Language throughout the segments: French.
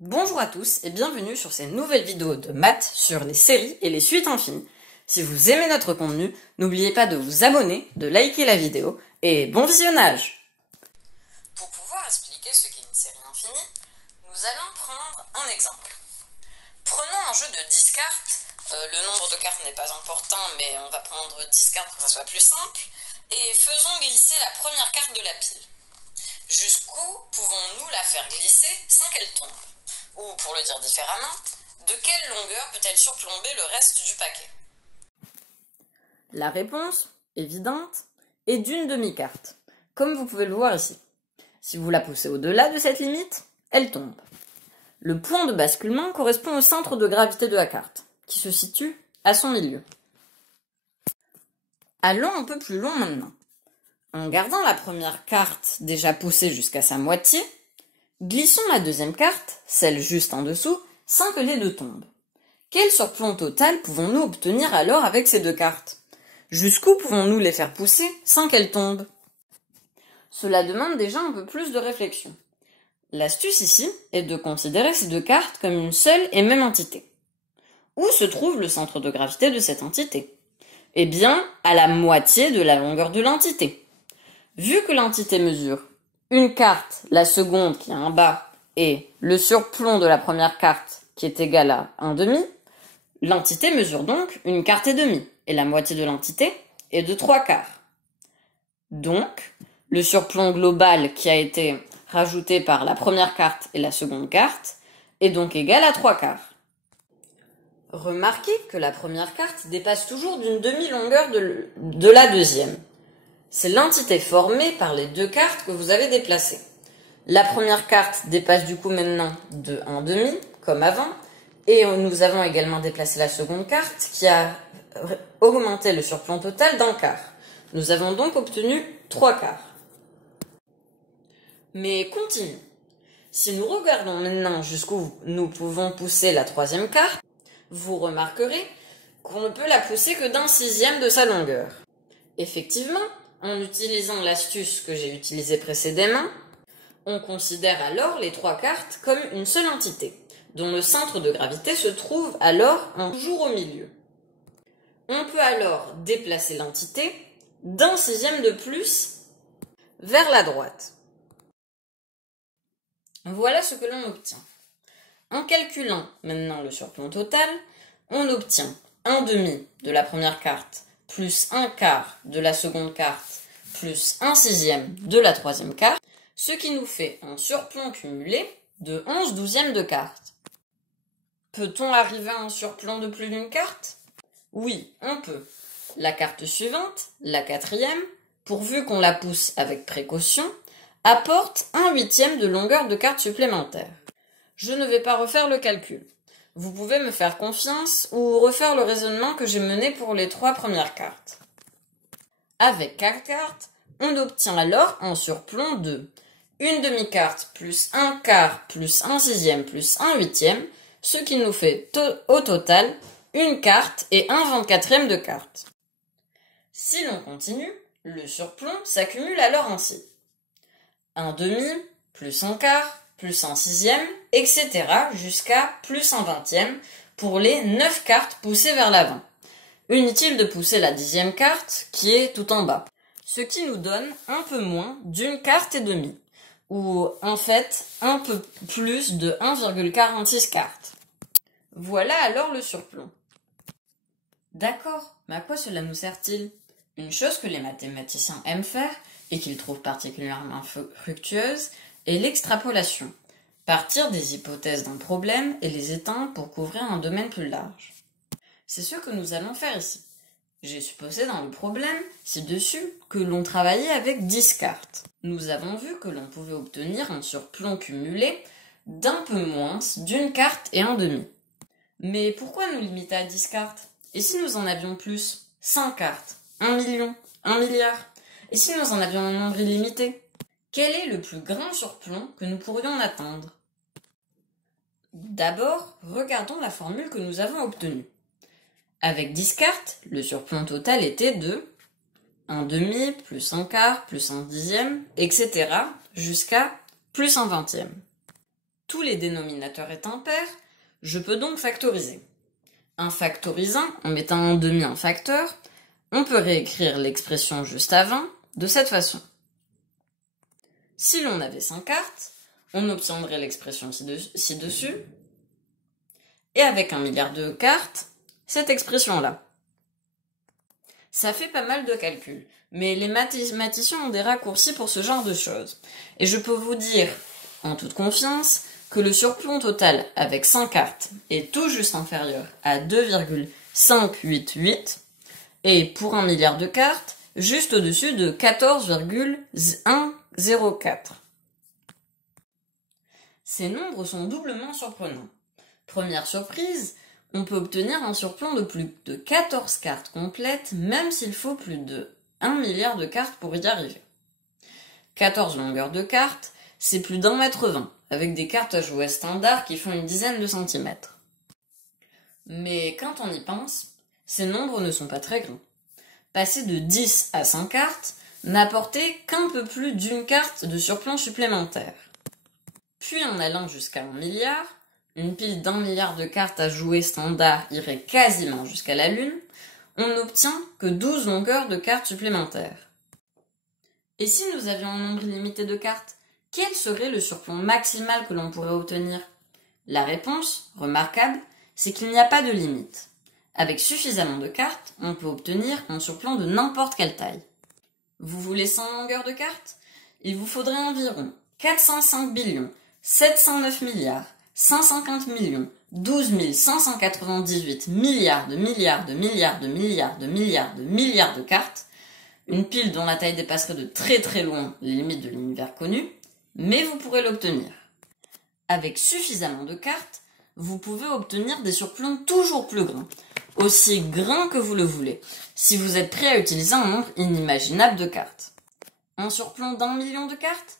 Bonjour à tous et bienvenue sur ces nouvelles vidéos de maths sur les séries et les suites infinies. Si vous aimez notre contenu, n'oubliez pas de vous abonner, de liker la vidéo et bon visionnage! Pour pouvoir expliquer ce qu'est une série infinie, nous allons prendre un exemple. Prenons un jeu de 10 cartes, le nombre de cartes n'est pas important mais on va prendre 10 cartes pour que ça soit plus simple, et faisons glisser la première carte de la pile. Jusqu'où pouvons-nous la faire glisser sans qu'elle tombe? Ou, pour le dire différemment, de quelle longueur peut-elle surplomber le reste du paquet? La réponse, évidente, est d'une demi-carte, comme vous pouvez le voir ici. Si vous la poussez au-delà de cette limite, elle tombe. Le point de basculement correspond au centre de gravité de la carte, qui se situe à son milieu. Allons un peu plus loin maintenant. En gardant la première carte déjà poussée jusqu'à sa moitié, glissons la deuxième carte, celle juste en dessous, sans que les deux tombent. Quel surplomb total pouvons-nous obtenir alors avec ces deux cartes? Jusqu'où pouvons-nous les faire pousser sans qu'elles tombent? Cela demande déjà un peu plus de réflexion. L'astuce ici est de considérer ces deux cartes comme une seule et même entité. Où se trouve le centre de gravité de cette entité? Eh bien, à la moitié de la longueur de l'entité. Vu que l'entité mesure une carte, la seconde qui est en bas, et le surplomb de la première carte qui est égal à 1/2, l'entité mesure donc une carte et demie, et la moitié de l'entité est de 3/4. Donc, le surplomb global qui a été rajouté par la première carte et la seconde carte est donc égal à 3/4. Remarquez que la première carte dépasse toujours d'une demi-longueur de la deuxième. C'est l'entité formée par les deux cartes que vous avez déplacées. La première carte dépasse du coup maintenant de 1/2, comme avant, et nous avons également déplacé la seconde carte qui a augmenté le surplomb total d'1/4. Nous avons donc obtenu 3/4. Mais continue. Si nous regardons maintenant jusqu'où nous pouvons pousser la troisième carte, vous remarquerez qu'on ne peut la pousser que d'1/6 de sa longueur. Effectivement, en utilisant l'astuce que j'ai utilisée précédemment, on considère alors les trois cartes comme une seule entité, dont le centre de gravité se trouve alors toujours au milieu. On peut alors déplacer l'entité d'1/6 de plus vers la droite. Voilà ce que l'on obtient. En calculant maintenant le surplomb total, on obtient 1/2 de la première carte plus 1/4 de la seconde carte plus 1/6 de la troisième carte, ce qui nous fait un surplomb cumulé de 11/12 de carte. Peut-on arriver à un surplomb de plus d'une carte? Oui, on peut. La carte suivante, la quatrième, pourvu qu'on la pousse avec précaution, apporte 1/8 de longueur de carte supplémentaire. Je ne vais pas refaire le calcul. Vous pouvez me faire confiance ou refaire le raisonnement que j'ai mené pour les trois premières cartes. Avec 4 cartes, on obtient alors un surplomb de une demi-carte plus 1/4 plus 1/6 plus 1/8, ce qui nous fait au total une carte et 1/24 de carte. Si l'on continue, le surplomb s'accumule alors ainsi. 1/2 plus 1/4 plus 1/6, etc. jusqu'à plus 1/20 pour les 9 cartes poussées vers l'avant. Inutile de pousser la 10e carte qui est tout en bas, ce qui nous donne un peu moins d'une carte et demie, ou en fait un peu plus de 1,46 cartes. Voilà alors le surplomb. D'accord, mais à quoi cela nous sert-il? Une chose que les mathématiciens aiment faire, et qu'ils trouvent particulièrement fructueuse, est l'extrapolation. Partir des hypothèses d'un problème et les étendre pour couvrir un domaine plus large. C'est ce que nous allons faire ici. J'ai supposé dans le problème ci-dessus que l'on travaillait avec 10 cartes. Nous avons vu que l'on pouvait obtenir un surplomb cumulé d'un peu moins d'une carte et 1/2. Mais pourquoi nous limiter à 10 cartes? Et si nous en avions plus? 100 cartes, 1 million, 1 milliard? Et si nous en avions un nombre illimité? Quel est le plus grand surplomb que nous pourrions atteindre? D'abord, regardons la formule que nous avons obtenue. Avec 10 cartes, le surplomb total était de 1/2 plus 1/4 plus 1/10, etc. jusqu'à plus 1/20. tous les dénominateurs étant pairs, je peux donc factoriser. En factorisant, en mettant en demi un facteur, on peut réécrire l'expression juste avant de cette façon. Si l'on avait 5 cartes, on obtiendrait l'expression ci-dessus, et avec 1 milliard de cartes, cette expression-là. Ça fait pas mal de calculs, mais les mathématiciens ont des raccourcis pour ce genre de choses. Et je peux vous dire, en toute confiance, que le surplomb total avec 100 cartes est tout juste inférieur à 2,588 et pour 1 milliard de cartes, juste au-dessus de 14,104. Ces nombres sont doublement surprenants. Première surprise, on peut obtenir un surplomb de plus de 14 cartes complètes, même s'il faut plus de 1 milliard de cartes pour y arriver. 14 longueurs de cartes, c'est plus d'1,20 m, avec des cartes à jouer standard qui font une dizaine de centimètres. Mais quand on y pense, ces nombres ne sont pas très grands. Passer de 10 à 100 cartes n'apportait qu'un peu plus d'une carte de surplomb supplémentaire. Puis en allant jusqu'à 1 milliard, une pile d'1 milliard de cartes à jouer standard irait quasiment jusqu'à la Lune, on n'obtient que 12 longueurs de cartes supplémentaires. Et si nous avions un nombre illimité de cartes, quel serait le surplomb maximal que l'on pourrait obtenir? La réponse, remarquable, c'est qu'il n'y a pas de limite. Avec suffisamment de cartes, on peut obtenir un surplomb de n'importe quelle taille. Vous voulez 100 longueurs de cartes? Il vous faudrait environ 405 billions, 709 milliards, 150 millions, 12 198 milliards de milliards de milliards de milliards de milliards de milliards de cartes, une pile dont la taille dépasserait de très très loin les limites de l'univers connu, mais vous pourrez l'obtenir. Avec suffisamment de cartes, vous pouvez obtenir des surplombs toujours plus grands, aussi grands que vous le voulez, si vous êtes prêt à utiliser un nombre inimaginable de cartes. Un surplomb d'1 million de cartes?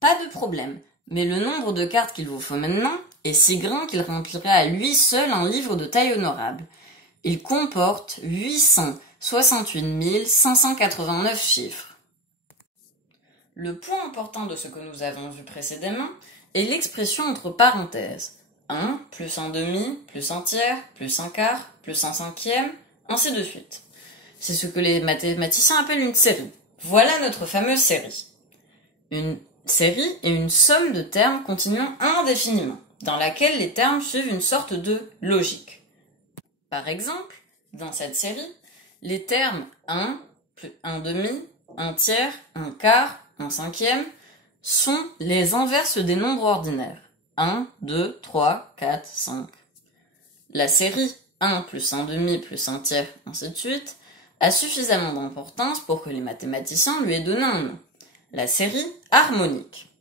Pas de problème, mais le nombre de cartes qu'il vous faut maintenant est si grand qu'il remplirait à lui seul un livre de taille honorable. Il comporte 868 589 chiffres. Le point important de ce que nous avons vu précédemment est l'expression entre parenthèses. 1 plus 1 demi, plus 1 tiers, plus 1 quart, plus 1 cinquième, ainsi de suite. C'est ce que les mathématiciens appellent une série. Voilà notre fameuse série. Une série est une somme de termes continuant indéfiniment, dans laquelle les termes suivent une sorte de logique. Par exemple, dans cette série, les termes 1, plus 1 demi, 1 tiers, 1 quart, 1 cinquième sont les inverses des nombres ordinaires. 1, 2, 3, 4, 5. La série 1 plus 1 demi plus 1 tiers, ainsi de suite, a suffisamment d'importance pour que les mathématiciens lui aient donné un nom. La série harmonique.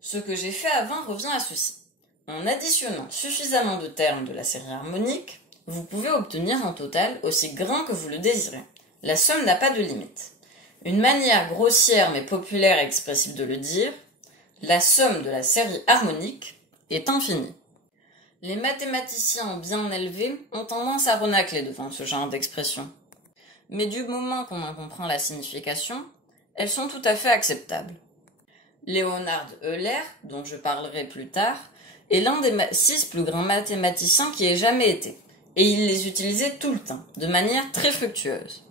Ce que j'ai fait avant revient à ceci. En additionnant suffisamment de termes de la série harmonique, vous pouvez obtenir un total aussi grand que vous le désirez. La somme n'a pas de limite. Une manière grossière mais populaire et expressive de le dire, la somme de la série harmonique est infinie. Les mathématiciens bien élevés ont tendance à renâcler devant ce genre d'expression. Mais du moment qu'on en comprend la signification, elles sont tout à fait acceptables. Leonhard Euler, dont je parlerai plus tard, est l'un des 6 plus grands mathématiciens qui ait jamais été, et il les utilisait tout le temps, de manière très fructueuse.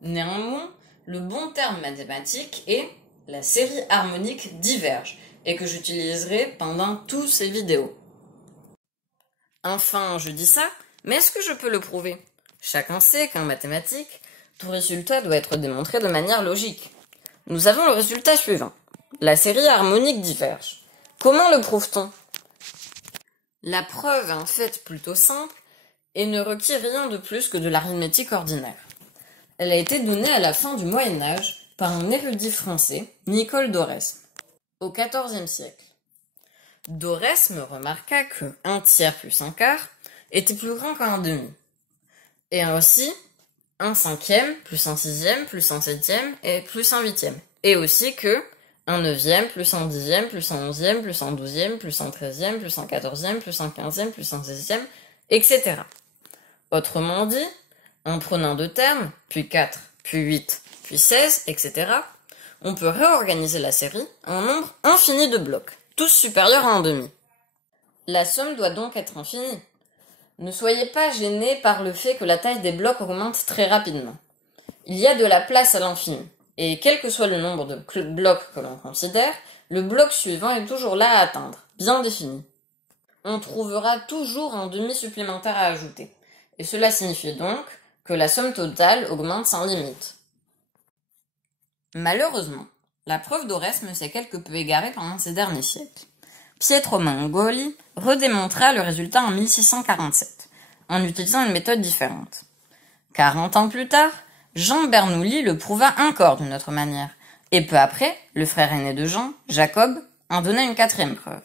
Néanmoins, le bon terme mathématique est la série harmonique diverge, et que j'utiliserai pendant toutes ces vidéos. Enfin, je dis ça, mais est-ce que je peux le prouver? Chacun sait qu'en mathématiques, tout résultat doit être démontré de manière logique. Nous avons le résultat suivant. La série harmonique diverge. Comment le prouve-t-on? La preuve est en fait plutôt simple et ne requiert rien de plus que de l'arithmétique ordinaire. Elle a été donnée à la fin du Moyen-Âge par un érudit français, Nicole d'Oresme, au XIVe siècle. D'Oresme remarqua que 1 tiers plus 1 quart était plus grand qu'un demi, et aussi 1 cinquième plus 1 sixième plus 1 septième et plus 1 huitième, et aussi que 1 neuvième plus 1 dixième plus 1 onzième plus 1 douzième plus 1 treizième plus 1 quatorzième plus 1 quinzième plus 1 seizième, etc. Autrement dit, en prenant 2 termes, puis 4, puis 8, puis 16, etc., on peut réorganiser la série en nombre infini de blocs, tous supérieurs à 1/2. La somme doit donc être infinie. Ne soyez pas gênés par le fait que la taille des blocs augmente très rapidement. Il y a de la place à l'infini, et quel que soit le nombre de blocs que l'on considère, le bloc suivant est toujours là à atteindre, bien défini. On trouvera toujours 1/2 supplémentaire à ajouter, et cela signifie donc que la somme totale augmente sans limite. Malheureusement, la preuve d'Oresme s'est quelque peu égarée pendant ces derniers siècles. Pietro Mangoli redémontra le résultat en 1647, en utilisant une méthode différente. 40 ans plus tard, Jean Bernoulli le prouva encore d'une autre manière, et peu après, le frère aîné de Jean, Jacob, en donna une 4e preuve.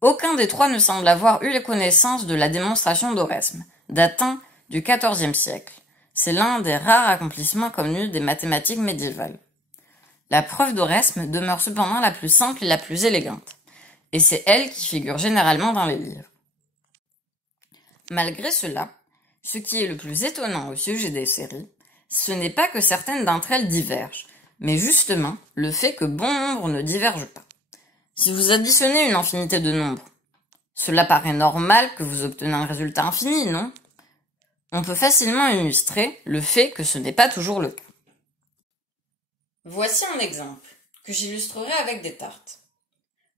Aucun des trois ne semble avoir eu connaissance de la démonstration d'Oresme, datant du XIVe siècle. C'est l'un des rares accomplissements connus des mathématiques médiévales. La preuve d'Oresme demeure cependant la plus simple et la plus élégante, et c'est elle qui figure généralement dans les livres. Malgré cela, ce qui est le plus étonnant au sujet des séries, ce n'est pas que certaines d'entre elles divergent, mais justement le fait que bon nombre ne divergent pas. Si vous additionnez une infinité de nombres, cela paraît normal que vous obtenez un résultat infini, non? On peut facilement illustrer le fait que ce n'est pas toujours le cas. Voici un exemple que j'illustrerai avec des tartes.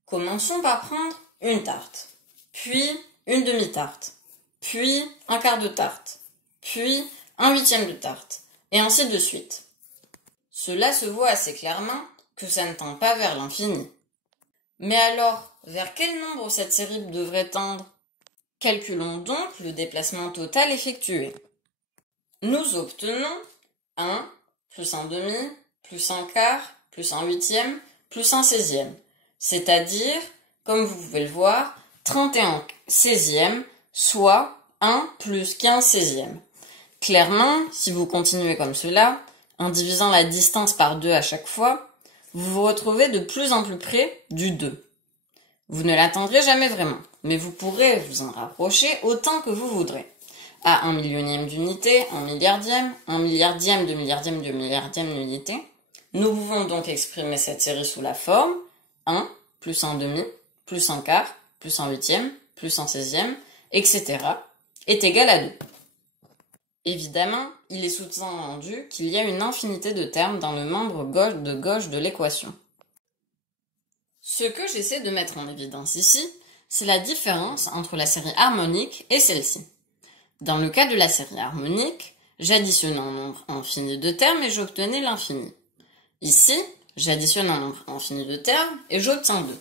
Commençons par prendre une tarte, puis une demi-tarte, puis un quart de tarte, puis un 1/8 de tarte, et ainsi de suite. Cela se voit assez clairement que ça ne tend pas vers l'infini. Mais alors, vers quel nombre cette série devrait tendre? Calculons donc le déplacement total effectué. Nous obtenons 1 plus 1/2 plus 1/4 plus 1/8 plus 1/16, c'est-à-dire, comme vous pouvez le voir, 31/16, soit 1 plus 15/16. Clairement, si vous continuez comme cela, en divisant la distance par 2 à chaque fois, vous vous retrouvez de plus en plus près du 2. Vous ne l'atteindrez jamais vraiment, mais vous pourrez vous en rapprocher autant que vous voudrez. À 1 millionième d'unité, 1 milliardième, 1 milliardième de milliardième de milliardième d'unité, nous pouvons donc exprimer cette série sous la forme 1 plus 1/2 plus 1/4 plus 1/8 plus 1/16, etc. est égal à 2. Évidemment, il est sous-entendu qu'il y a une infinité de termes dans le membre gauche de l'équation. Ce que j'essaie de mettre en évidence ici, c'est la différence entre la série harmonique et celle-ci. Dans le cas de la série harmonique, j'additionne un nombre infini de termes et j'obtenais l'infini. Ici, j'additionne un nombre infini de termes et j'obtiens 2.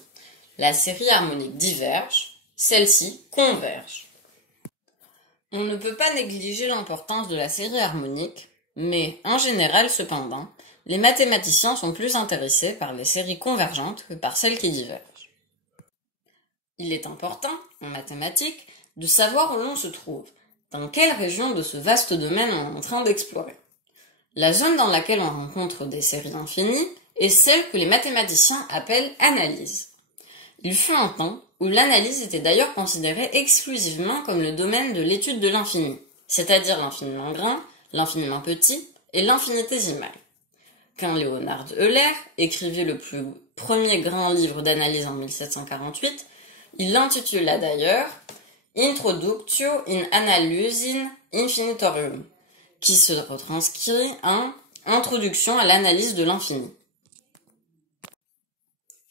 La série harmonique diverge, celle-ci converge. On ne peut pas négliger l'importance de la série harmonique, mais en général cependant, les mathématiciens sont plus intéressés par les séries convergentes que par celles qui divergent. Il est important, en mathématiques, de savoir où l'on se trouve, dans quelle région de ce vaste domaine on est en train d'explorer. La zone dans laquelle on rencontre des séries infinies est celle que les mathématiciens appellent analyse. Il fut un temps où l'analyse était d'ailleurs considérée exclusivement comme le domaine de l'étude de l'infini, c'est-à-dire l'infiniment grand, l'infiniment petit et l'infinitésimal. Quand Leonhard Euler écrivit le premier grand livre d'analyse en 1748, il l'intitula d'ailleurs Introductio in Analysin Infinitorium, qui se retranscrit en Introduction à l'analyse de l'infini.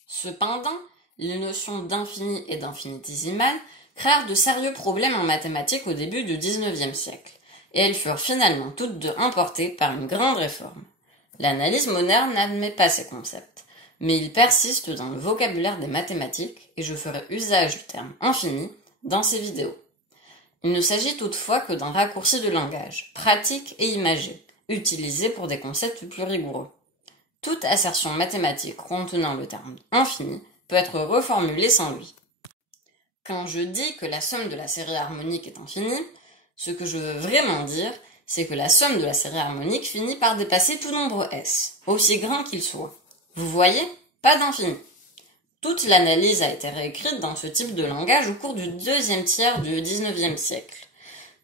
Cependant, les notions d'infini et d'infinitésimal créèrent de sérieux problèmes en mathématiques au début du XIXe siècle, et elles furent finalement toutes deux importées par une grande réforme. L'analyse moderne n'admet pas ces concepts, mais ils persistent dans le vocabulaire des mathématiques et je ferai usage du terme infini dans ces vidéos. Il ne s'agit toutefois que d'un raccourci de langage, pratique et imagé, utilisé pour des concepts plus rigoureux. Toute assertion mathématique contenant le terme infini peut être reformulée sans lui. Quand je dis que la somme de la série harmonique est infinie, ce que je veux vraiment dire, c'est que la somme de la série harmonique finit par dépasser tout nombre S, aussi grand qu'il soit. Vous voyez, pas d'infini. Toute l'analyse a été réécrite dans ce type de langage au cours du deuxième tiers du XIXe siècle.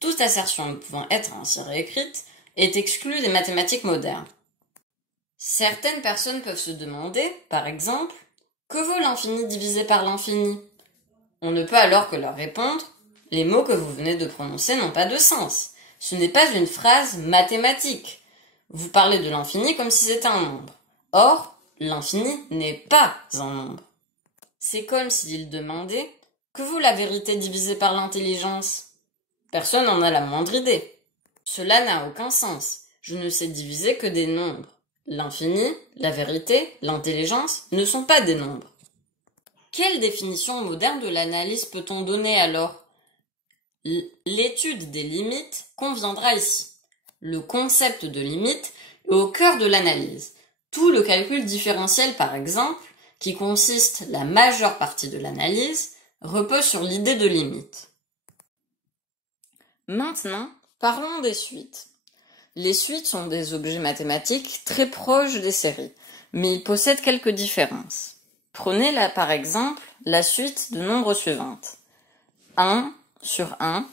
Toute assertion ne pouvant être ainsi réécrite est exclue des mathématiques modernes. Certaines personnes peuvent se demander, par exemple, Que vaut l'infini divisé par l'infini? On ne peut alors que leur répondre: les mots que vous venez de prononcer n'ont pas de sens. Ce n'est pas une phrase mathématique. Vous parlez de l'infini comme si c'était un nombre. Or, l'infini n'est pas un nombre. C'est comme s'il demandait: que vaut la vérité divisée par l'intelligence? Personne n'en a la moindre idée. Cela n'a aucun sens. Je ne sais diviser que des nombres. L'infini, la vérité, l'intelligence ne sont pas des nombres. Quelle définition moderne de l'analyse peut-on donner alors? L'étude des limites conviendra ici. Le concept de limite est au cœur de l'analyse. Tout le calcul différentiel, par exemple, qui consiste la majeure partie de l'analyse, repose sur l'idée de limite. Maintenant, parlons des suites. Les suites sont des objets mathématiques très proches des séries, mais ils possèdent quelques différences. Prenez là par exemple la suite de nombres suivantes. 1 sur 1,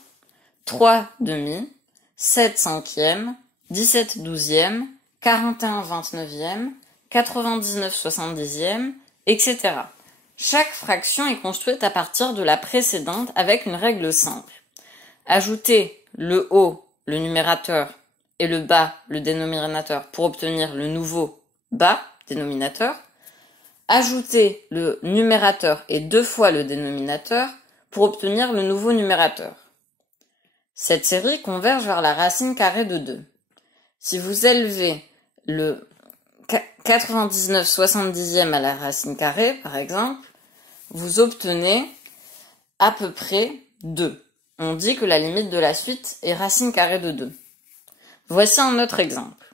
3 demi, 7 cinquièmes, 17 douzièmes, 41 vingt-neuvièmes, 99 soixante-dixièmes, etc. Chaque fraction est construite à partir de la précédente avec une règle simple. Ajoutez le haut, le numérateur, et le bas, le dénominateur, pour obtenir le nouveau bas, dénominateur. Ajoutez le numérateur et 2 fois le dénominateur pour obtenir le nouveau numérateur. Cette série converge vers la racine carrée de 2. Si vous élevez le 99 soixante-dixième à la racine carrée, par exemple, vous obtenez à peu près 2. On dit que la limite de la suite est racine carrée de 2. Voici un autre exemple.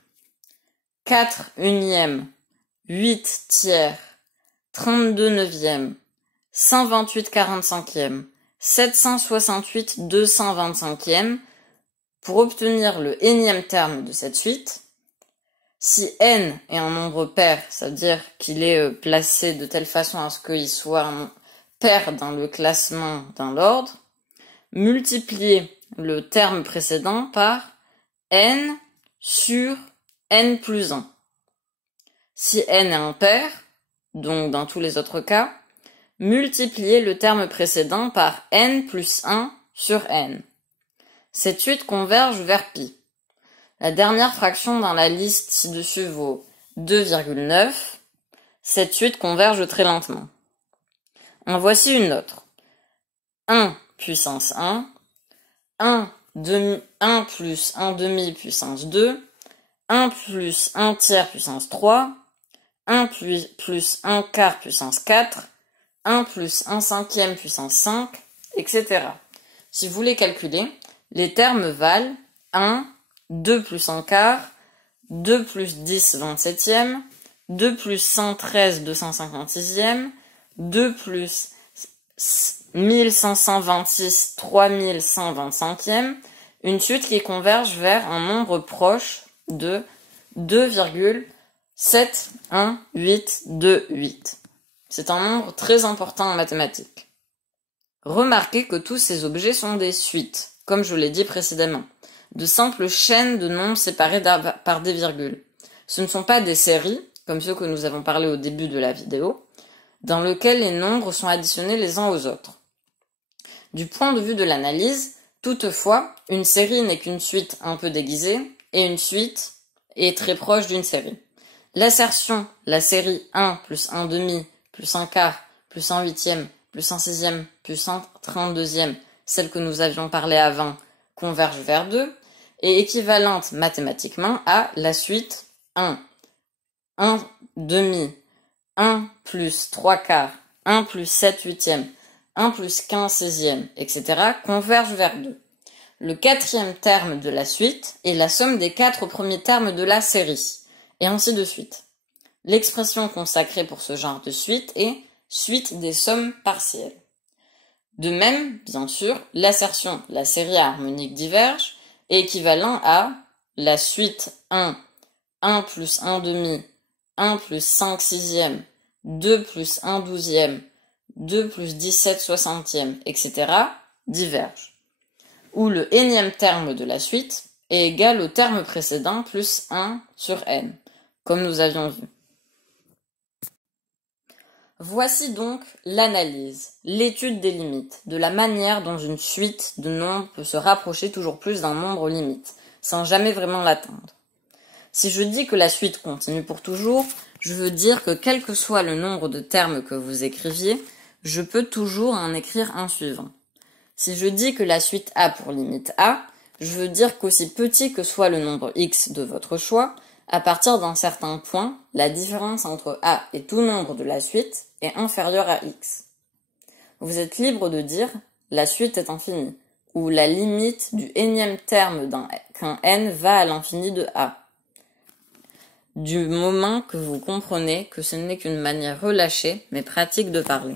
4 unièmes, 8 tiers, 32 neuvièmes, 128 45e, 768 225e. Pour obtenir le énième terme de cette suite, si n est un nombre pair, ça veut dire qu'il est placé de telle façon à ce qu'il soit un pair dans le classement dans l'ordre, multipliez le terme précédent par n sur n plus 1. Si n est impair, donc dans tous les autres cas, multipliez le terme précédent par n plus 1 sur n. Cette suite converge vers pi. La dernière fraction dans la liste ci-dessus vaut 2,9. Cette suite converge très lentement. En voici une autre. 1 puissance 1, 1 plus 1 demi puissance 2, 1 plus 1 tiers puissance 3, 1 plus 1 quart puissance 4, 1 plus 1 cinquième puissance 5, etc. Si vous voulez calculer, les termes valent 1, 2 plus 1 quart, 2 plus 10 27e, 2 plus 113 256e, 2 plus 1526 3125e, une suite qui converge vers un nombre proche de 2,71828. C'est un nombre très important en mathématiques. Remarquez que tous ces objets sont des suites, comme je l'ai dit précédemment, de simples chaînes de nombres séparés par des virgules. Ce ne sont pas des séries, comme ceux que nous avons parlé au début de la vidéo, dans lesquels les nombres sont additionnés les uns aux autres. Du point de vue de l'analyse, toutefois, une série n'est qu'une suite un peu déguisée, et une suite est très proche d'une série. L'assertion, la série 1 plus 1 demi, plus 1 quart, plus 1 huitième, plus 1 sixième, plus 1 32e, celle que nous avions parlé avant, converge vers 2, est équivalente mathématiquement à la suite 1. 1 demi, 1 plus 3 quarts, 1 plus 7 huitièmes, 1 plus 15 16e, etc. convergent vers 2. Le quatrième terme de la suite est la somme des 4 premiers termes de la série, et ainsi de suite. L'expression consacrée pour ce genre de suite est suite des sommes partielles. De même, bien sûr, l'assertion la série harmonique diverge est équivalent à la suite 1, 1 plus 1 demi, 1 plus 5 sixième, 2 plus 1 douzième, 2 plus 17 soixantième, etc. divergent. Où le énième terme de la suite est égal au terme précédent plus 1 sur n, comme nous avions vu. Voici donc l'analyse, l'étude des limites, de la manière dont une suite de nombres peut se rapprocher toujours plus d'un nombre limite, sans jamais vraiment l'atteindre. Si je dis que la suite continue pour toujours, je veux dire que quel que soit le nombre de termes que vous écriviez, je peux toujours en écrire un suivant. Si je dis que la suite a pour limite a, je veux dire qu'aussi petit que soit le nombre x de votre choix, à partir d'un certain point, la différence entre a et tout nombre de la suite est inférieure à x. Vous êtes libre de dire la suite est infinie, ou la limite du énième terme qu'un n va à l'infini de a. Du moment que vous comprenez que ce n'est qu'une manière relâchée mais pratique de parler.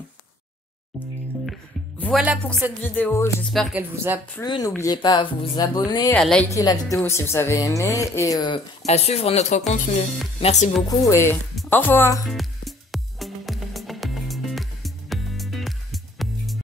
Voilà pour cette vidéo, j'espère qu'elle vous a plu. N'oubliez pas à vous abonner, à liker la vidéo si vous avez aimé et à suivre notre contenu. Merci beaucoup et au revoir!